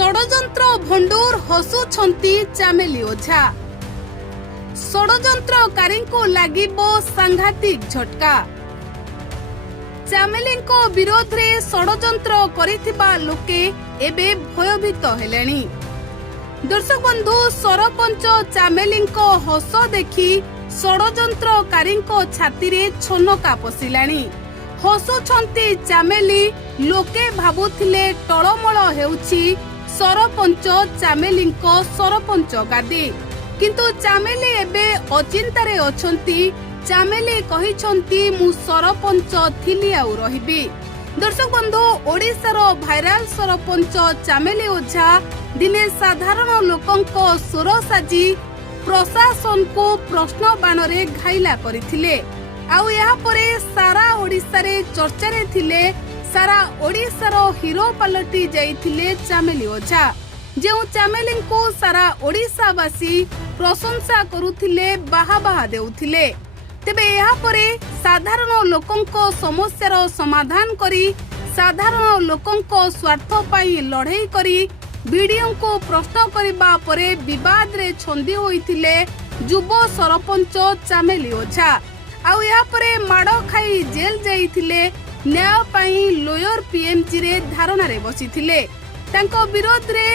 षडयंत्र भंडूर हसुछंती चामेलिओझा। षडयंत्रकारी को लागिबो सांघातिक झटका। चामेली विरोध रे षडयंत्र करिथिबा लोके एबे भयभीत हेलेनी। दर्शक बंधु, सरपंच चामेली हस देखि षडयंत्रकारी छाती रे छनका पशिलानी। हसुछंती चामेली, लोके भाबुथिले टळमळ हेउछि सरपंच चामेली सरपंच गादी, किंतु चामेली एबे अचिंतारे अछंती। चामेली कहिछंती मु सरपंच थिली आउ रहिबी। दर्शक बंधु, ओडिशार भाइराल सरपंच चामेलिओझा दिने साधारण लोकंक सुर साजी प्रशासन को प्रश्न बाणरे घाइला करिथिले। आउ या परे सारा ओडिशा रे चर्चा रे थिले। सारा ओडिशार हिरो पलटी जाइथिले चामेलिओझा। जेउ चामेली को सारा ओडिशावासी प्रशंसा करुथिले, बाहा बाहा देउथिले। तेबे या परे साधारण लोकंक समस्यार समाधान करी, साधारण लोकंक स्वार्थ पाई लड़ाई करी वीडियो को प्रश्न करबा परे विवाद रे छंदी होइथिले युव सरपंच चामेलिओझा। आउ या परे माड़ खाई जेल जाइथिले। न्याय पाई लोयर पीएमजी रे धारणा रे बसिथिले। तांको विरोध रे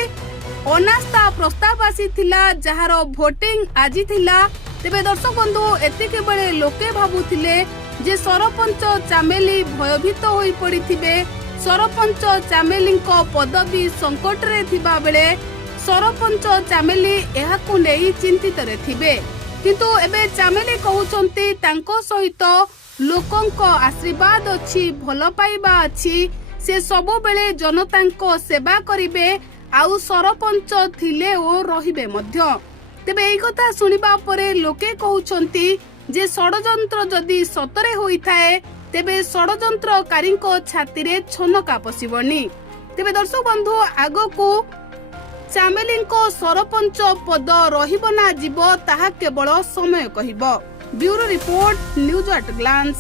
अनास्था प्रस्ताव आसीथिला, जहार भोटिंग आजी थिला। तेबे दर्शक बंधु, एतिके बेले लोके भाबुथिले जे सरपंच चामेली भयभीत होई पड़िथिबे। सरपंच चामेली पदवी संकट रे थिबा बेले सरपंच चामेली एहाकु नेई चिंतित रे थिबे। किंतु एबे चामेली कहउचंती तांको सहित लोकंक आशीर्वाद अछि, भल पाइबा अछि। से सबो बेले जनतांको सेवा करिवे, आउ सरपंच थिले ओ रहिबे मध्य। तेबे एई कथा सुनिबा परे लोके कहउचंती जे षडयंत्र जदि सतरे होइथाए तेबे षडयंत्रकारी छाती रे छनका पसिबनी। तेबे दर्शक बंधु, आगकू चामेली सरपंच पद रहिब ना जीव ताहा केवल समय कहिब। Bureau report, news at glance.